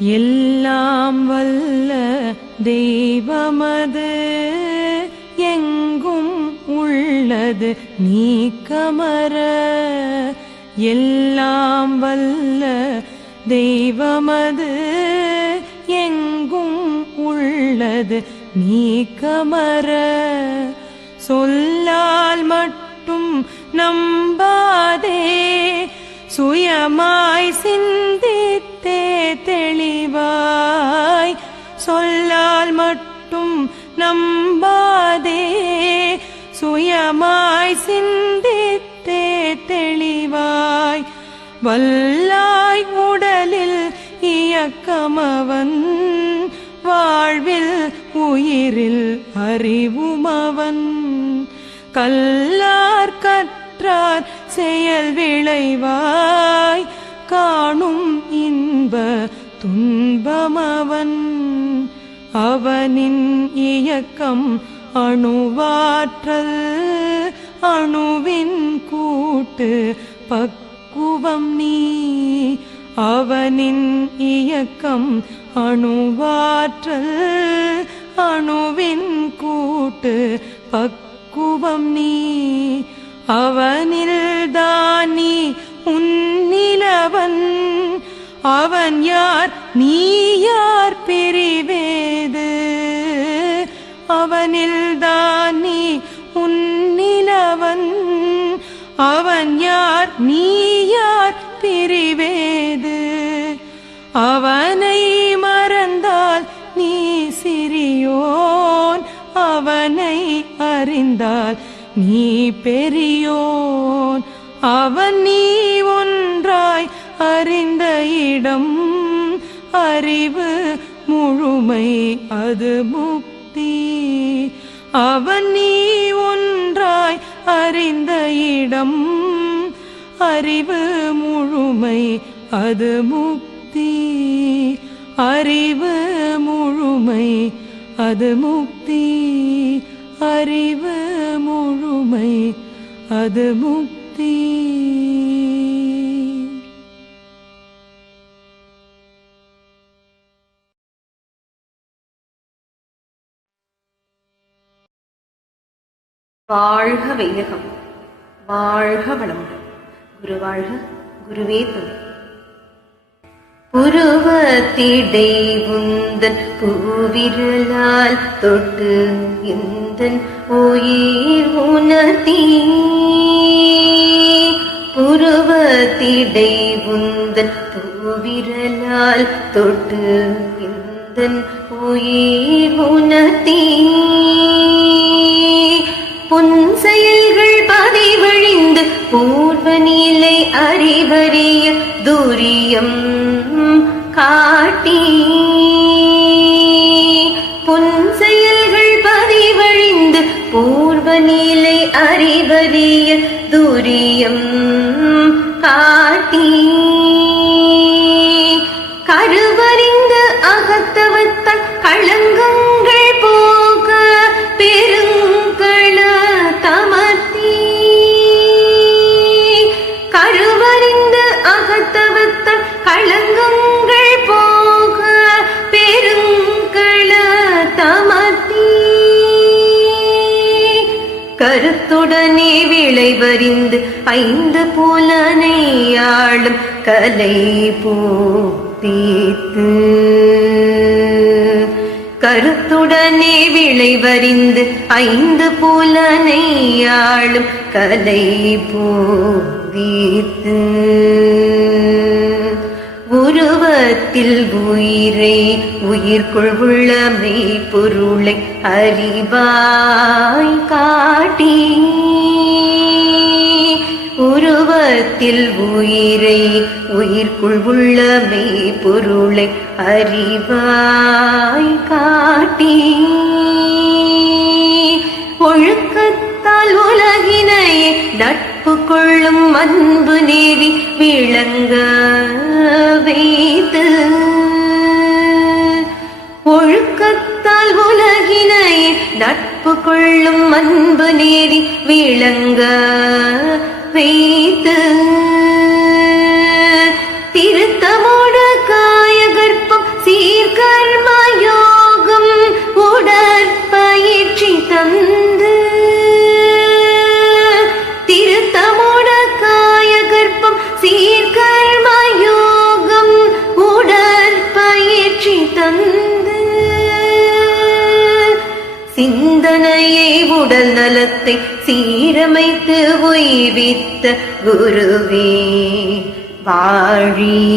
எல்லாம் வல்ல தெய்வமது எங்கும் உள்ளது நீ கமர எல்லாம் வல்ல தெய்வமது எங்கும் உள்ளது நீ கமர சொல்லால் மட்டும் நம்பாதே சுயமாய் சிந்தித்தே தெளிவாய் சொல்லால் மட்டும் நம்பாதே. சுயமாய் சிந்தித்தே தெளிவாய் வல்லாய் உடலில் இயக்கமவன். வாழ்வில் உயிரில் அறிவுமவன். கல்லார் கற்றார் செயல் விளைவாய் காணும் துன்ப துன்பமவன். அவனின் இயக்கம் அணுவாற்றல் அணுவின் கூட்டு பக்குவம் நீ. அவனின் இயக்கம் அணுவாற்றல் அணுவின் கூட்டு பக்குவம் நீ. அவனில் தானி உன்னிலவன் அவன் யார்? நீ யார் பிரிவேது? அவனில் நீ உன்னிலவன் அவன் யார்? நீ யார் பிரிவேது? அவனை மறந்தால் நீ சிறியோன். அவனை அறிந்தால் நீ பெரியோன். அவன் நீ உன் அறிந்த இடம் அறிவு முழுமை அது முக்தி. அவன் நீ ஒன்றாய் அறிந்த இடம் அறிவு முழுமை அது முக்தி. அறிவு முழுமை அது முக்தி அறிவு முழுமை அது முக்தி. வாழ்க வையகம். வாழ்க வளமுடன். குரு வாழ்க குருவே துணை. புருவத்திடை உந்தன் பூவிரலால் தொட்டு இந்தன் உயிர் உணர்த்தி? புருவத்திடை உந்தன் பூவிரலால் தொட்டு இந்தன் உயிர் உணர்த்தீ? பூர்வ நிலை அறிவறிய துரியம் காட்டி. புன்செயல்கள் பதிவழிந்து பூர்வ நிலை அறிவறிய துரியம் காட்டி. கருவறிந்து அகத்தவத்தால் களங்கம் உடனே விளைவறிந்து ஐந்து புலனையாளும் கலை போத்தீத்து. கருத்துடனே விளைவறிந்து ஐந்து புலனையாளும் கலை போதீத்து உருவத்தில் உயிரை உயிர்க்குள் உள்ளமை பொருளை அறிவாய் காட்டி. உருவத்தில் உயிரை உயிர்க்குள் உள்ளமை பொருளை அறிவாய் காட்டி. ஒழுக்கத்தால் உலகினை நட்பு கொள்ளும் அன்பு நேரி விளங்க வைத்து ஒழுக்கத்தால் உலகினை நட்பு கொள்ளும் அன்பு நேரி விளங்க வைத்து உடல் நலத்தை சீரமைத்து உய்வித்த குருவே வாழி.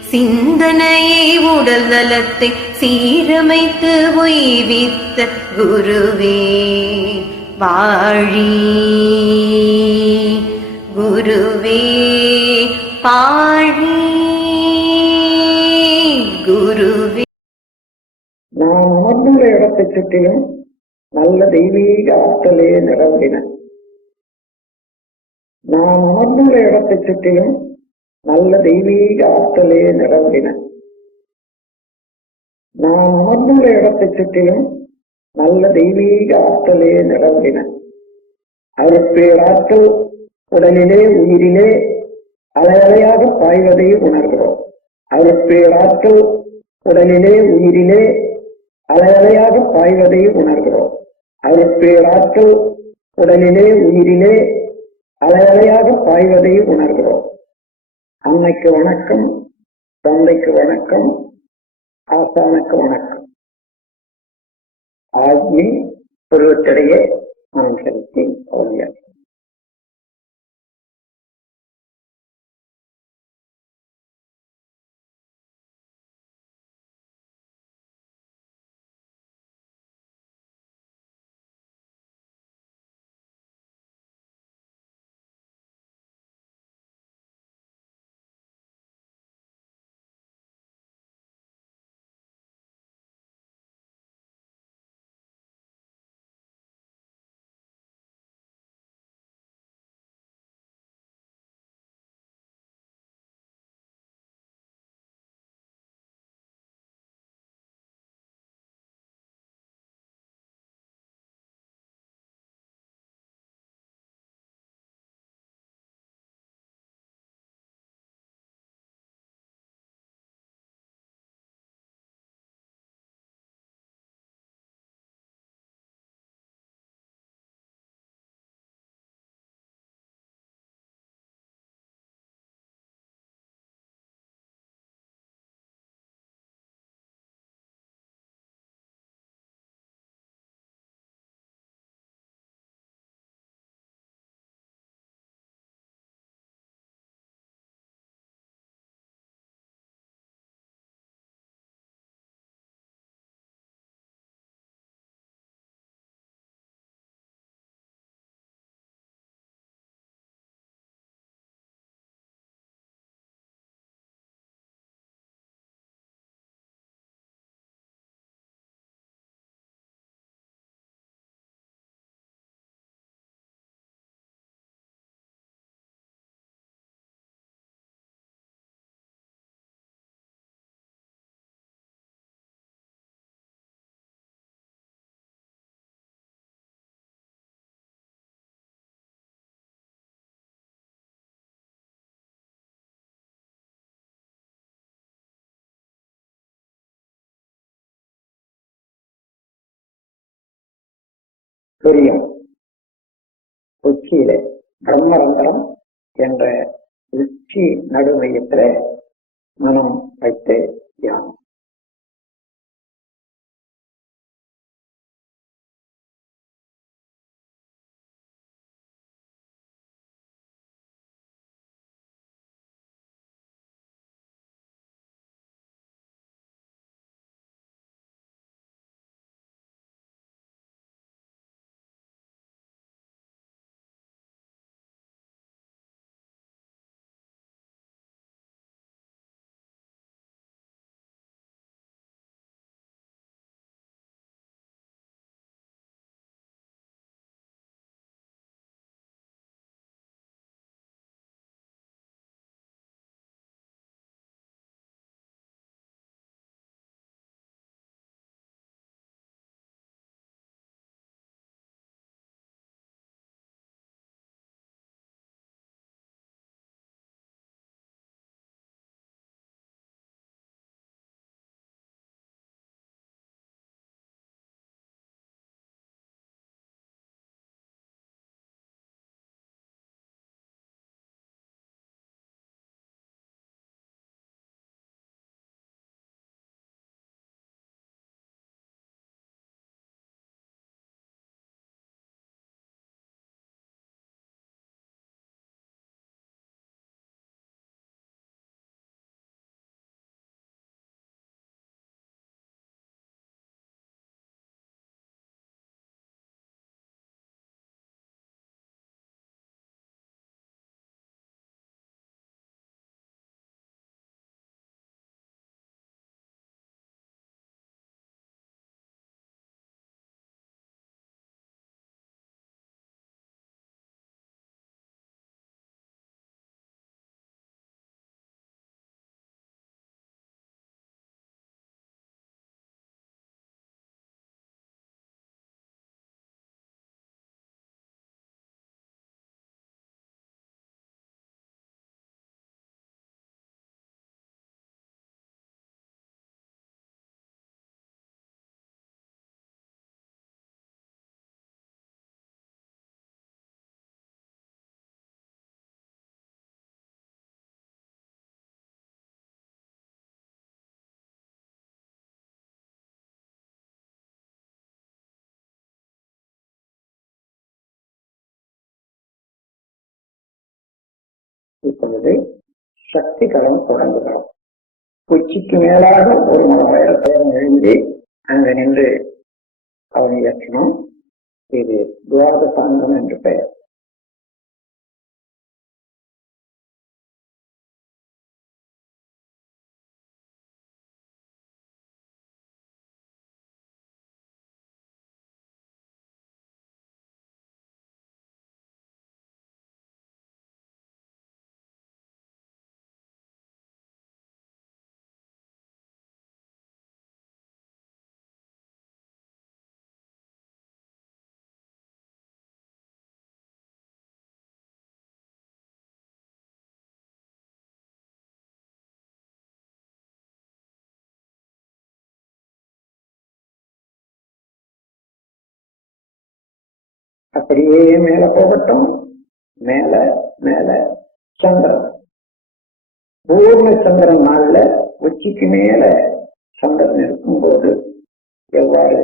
சிந்தனையை உடல் நலத்தை சீரமைத்து உய்வித்த குருவே வாழி. குருவே பாழி. குருவே. நான் அமர்ந்துள்ள இடத்தைச் சுற்றிலும் நல்ல தெய்வீக ஆற்றலே நிரம்பின. நான் உணர்ந்துள்ள இடத்தை சுற்றிலும் நல்ல தெய்வீக ஆற்றலே நிரம்பின. நான் உணர்ந்துள்ள இடத்தைச் சுற்றிலும் நல்ல தெய்வீக ஆற்றலே நிரம்பின. அருட்பேராற்றல் உடலிலே உயிரிலே அலையலையாக பாய்வதை உணர்கிறோம். அருட்பேராற்றல் உடலிலே உயிரிலே அலையலையாக பாய்வதை உணர்கிறோம். அருட்பேராற்றல் உடலிலே உயிரிலே அலையலையாக பாய்வதை உணர்கிறோம். அன்னைக்கு வணக்கம் தந்தைக்கு வணக்கம் ஆசானுக்கு வணக்கம். ஆத்மி பருவத்திடையே மனம் செலுத்தி அவதியார் தெரியும் உச்சியில பிரம்மரந்தரம் என்ற உச்சி நடுமையத்துல மனம் வைத்து தியானம் இப்பொழுது சக்தி களம் தொடங்குகிறோம் உச்சிக்கு மேலாக ஒரு மணி நேரத்தோடு எழுந்தி அங்கு நின்று அவன் இயற்றணும் இது துவாத சாந்தம் என்று பெயர். அப்படியே மேல போகட்டும். மேல மேல சந்திரன். பூர்ண சந்திரன் நாள்ல உச்சிக்கு மேல சந்திரன் இருக்கும்போது எவ்வாறு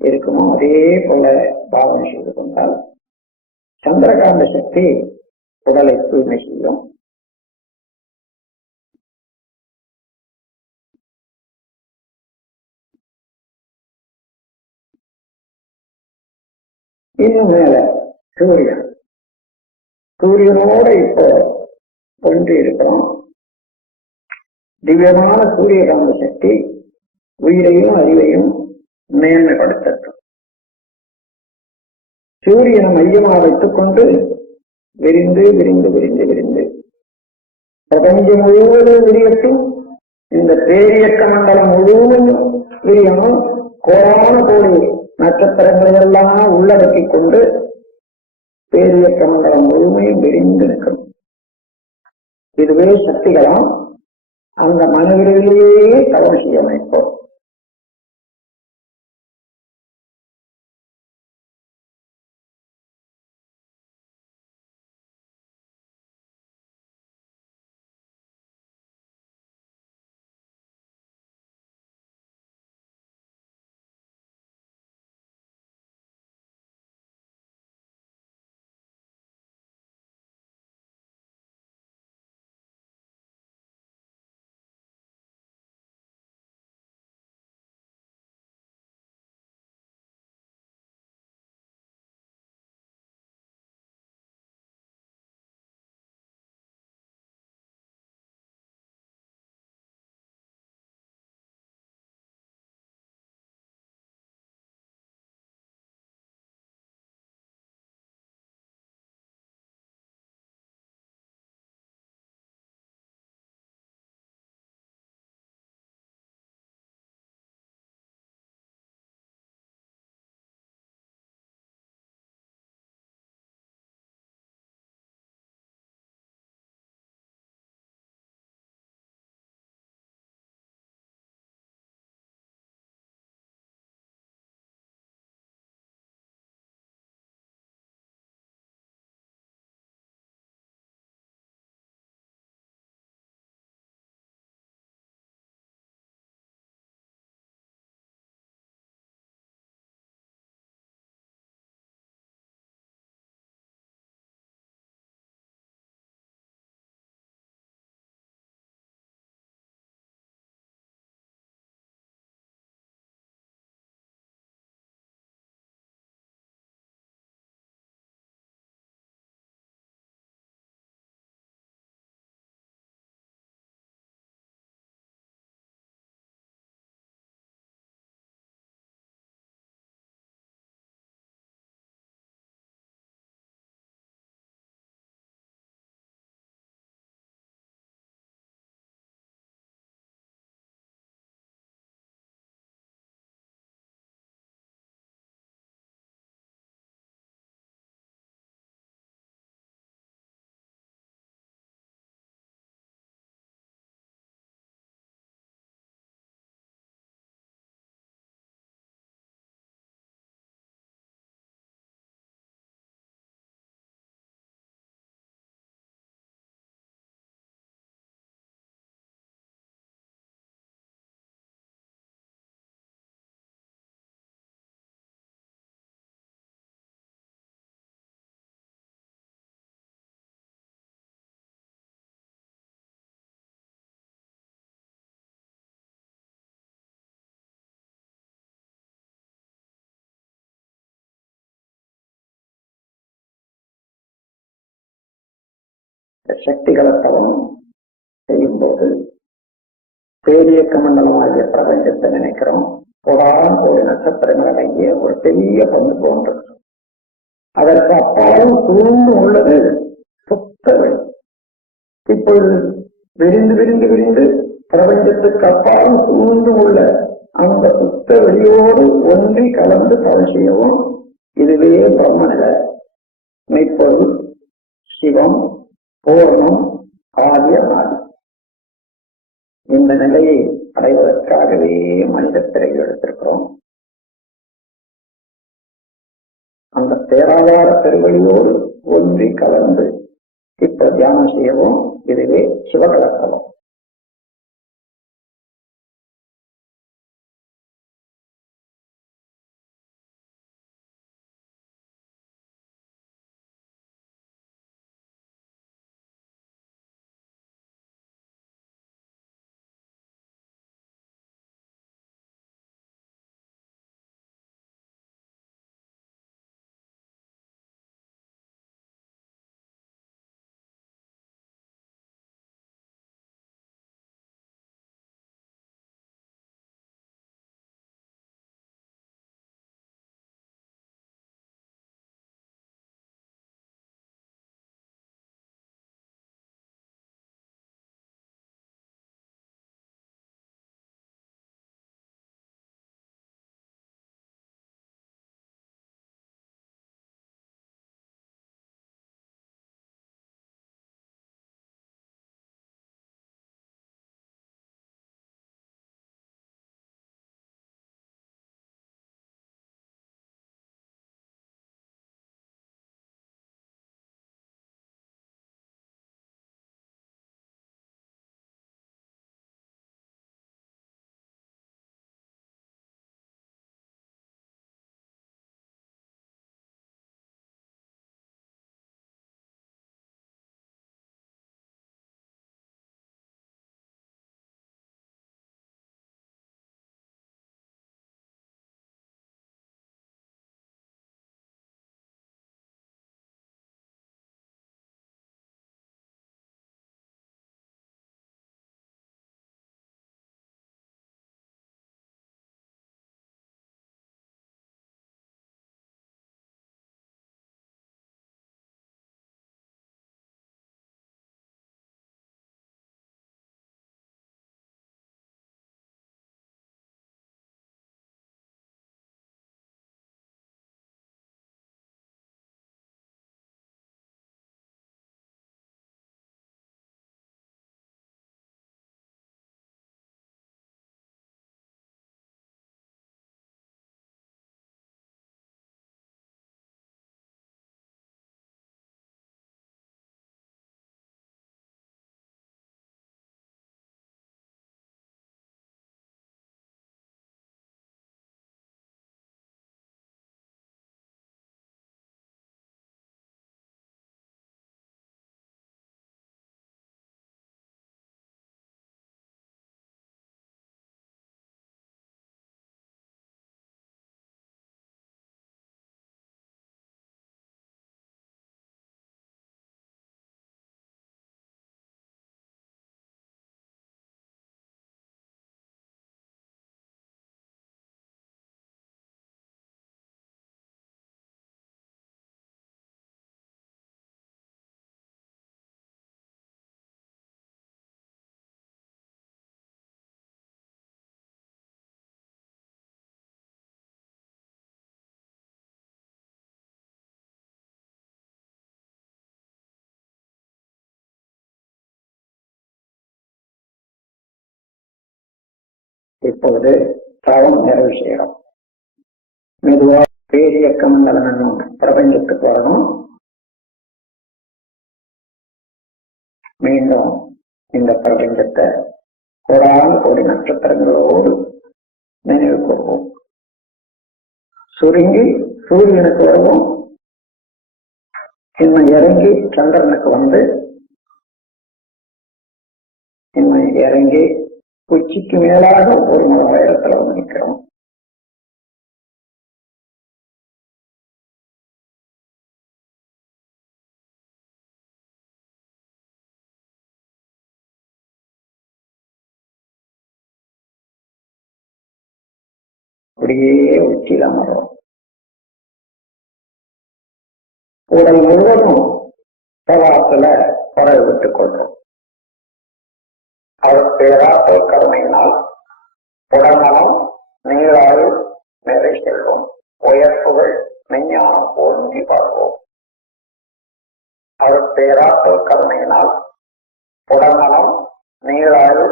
இருக்குமோ அதே போல பாவனை செய்து கொண்டால் சந்திரகாந்த சக்தி உடலை தூய்மை செய்யும். இன்னும் மேல சூரியன். சூரியனோட இப்போ ஒன்று இருக்கிறோம் திவ்யமான சூரியகாந்த சக்தி உயிரையும் அறிவையும் மேன்மைப்படுத்தட்டும் சூரியனை மையமாக வைத்துக் கொண்டு விரிந்து விரிந்து விரிந்து விரிந்து பிரபஞ்சம் முழுவதும் விரியட்டும். இந்த பேரியக்க மண்டலம் முழுவதும் விரியணும். கோடான கோடி நட்சத்திரங்களை எல்லாம் உள்ளடக்கிக் கொண்டு பேரியக்க மண்டலம் முழுமையும் விரிந்து நிற்கும் இதுவே சக்திகளாம் அந்த மனதிலேயே கவனம் செய்ய சக்திகளை தவம் செய்யும்போது பேரியக்க மண்டலமாகிய பிரபஞ்சத்தை நினைக்கிறோம். கோடான ஒரு நட்சத்திரங்கள் அடங்கிய ஒரு பெரிய பந்து போன்றது அதற்கு அப்பாலும் சூழ்ந்து உள்ளது. சுத்த வெளி இப்பொழுது விரிந்து விரிந்து விரிந்து பிரபஞ்சத்துக்கு அப்பாலும் சூழ்ந்து உள்ள அந்த சுத்த வெளியோடு ஒன்றி கலந்து தவறு இதுவே பிரம்மனில. மெய்ப்பொருள் சிவம் பூர்ணம் ஆகிய நாடு இந்த நிலையை அடைவதற்காகவே மனித பிறகு எடுத்திருக்கிறோம். அந்த பேராதார பெருவழியோடு ஒன்றி கலந்து இப்ப தியானம் செய்யவும் இதுவே சிவகலத்தலம் இப்பொழுது தவம் நிறைவு செய்யறோம் மெதுவா பேரியக்க மண்டலம் என்னும் பிரபஞ்சத்துக்கு வரணும் மீண்டும் இந்த பிரபஞ்சத்தை கோடான கோடி நட்சத்திரங்களோடு நினைவு கூறுவோம் சுருங்கி சூரியனுக்கு வருவோம். இன்னும் இறங்கி சந்திரனுக்கு வந்து இன்னும் இறங்கி உச்சிக்கு மேலாக ஒரு உயரத்துல வந்து நிக்கிறோம். அப்படியே உச்சியில் அமர்றோம். உடல் முழுவதும் சவாத்துல பரவி விட்டுக் கொள்றோம். அவர் பேராற்றல் கருணையினால் உடல்நலம் நீராறு நிறை செல்வோம் உயர்ப்புகள் மெஞ்ஞானம் ஓங்கி பார்ப்போம். அவர் பேராற்றல் கருணையினால் உடல்நலம் நீராறு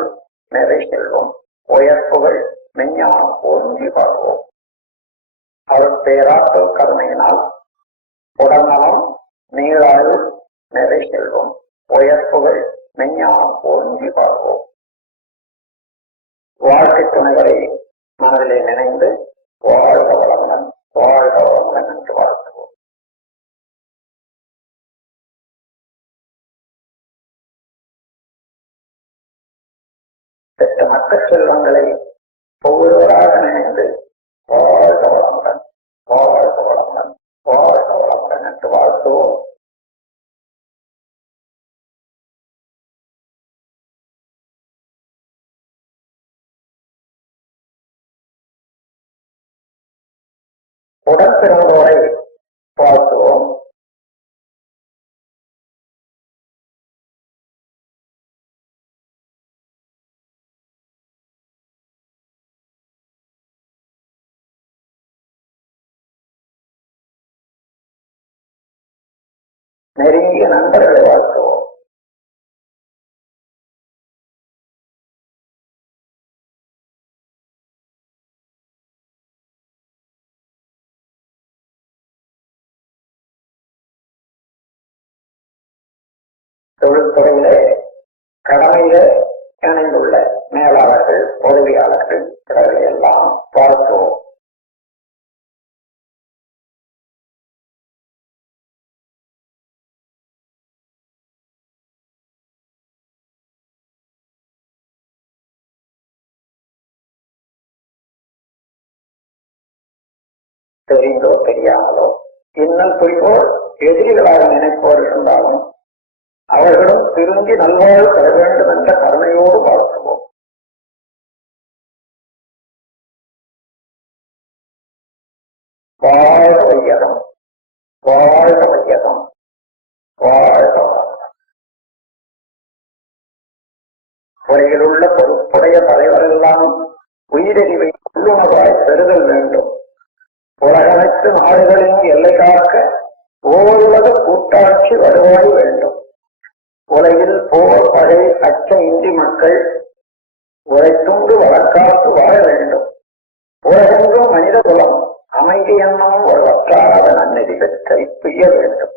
நிறை செல்வோம் உயர்ப்புகள் மெஞ்ஞானம் ஓங்கி பார்ப்போம். அவர் பேராற்றல் கருணையினால் உடல்நலம் நீராறு நிறை செல்வோம் உயர்ப்புகள் மெஞ்ஞானம் ஓங்கி பார்ப்போம் வாழ்க்கை துணைவரை மனதிலே நினைந்து வாழ்க வளமுடன் வாழ்க வளமுடன் என்று வாழ்த்துவோம். பெற்ற மக்கள் செல்வங்களை ஒவ்வொருவராக நினைந்து வாழ் வளமுடன் வாழ்க வளமுடன் வாழ்க வளமுடன் என்று வாழ்த்துவோம் உடன் பிறந்தோரை வாழ்த்துவோம் நெருங்கிய நண்பர்களை வாழ்த்துவோம் தொழில்துறையிலே கடமையில இணைந்துள்ள மேலாளர்கள் உதவியாளர்கள் இவர்களை எல்லாம் வாழ்த்துவோம் தெரிந்தோ தெரியாமலோ இன்னும் புரிவோர் எதிரிகளாக நினைப்போர் இருந்தாலும் அவர்களும் திரும்பி நல்வாழ்வு பெற வேண்டும் என்ற கருணையோடு வாழ்த்துவோம் வாழ்க வையகம் வாழ்க வையகம் வாழ்க வாழ்க பொறுப்புடைய தலைவரெல்லாம் உயிரறிவை உள்ளுணர்வாய் பெறுதல் வேண்டும். உலகனைத்து நாடுகளின் எல்லை காக்க ஓருலக கூட்டாட்சி வருவாய் வேண்டும் உலகில் போர் பகை அச்சம் இன்றி மக்கள் உழைத்துண்டு வழக்காத்து வாழ வேண்டும். உலகெங்கும் மனித குலம் அமைதி என்னும் ஒரு வற்றாத நன்னெறி பெற்றை பெய்ய வேண்டும்.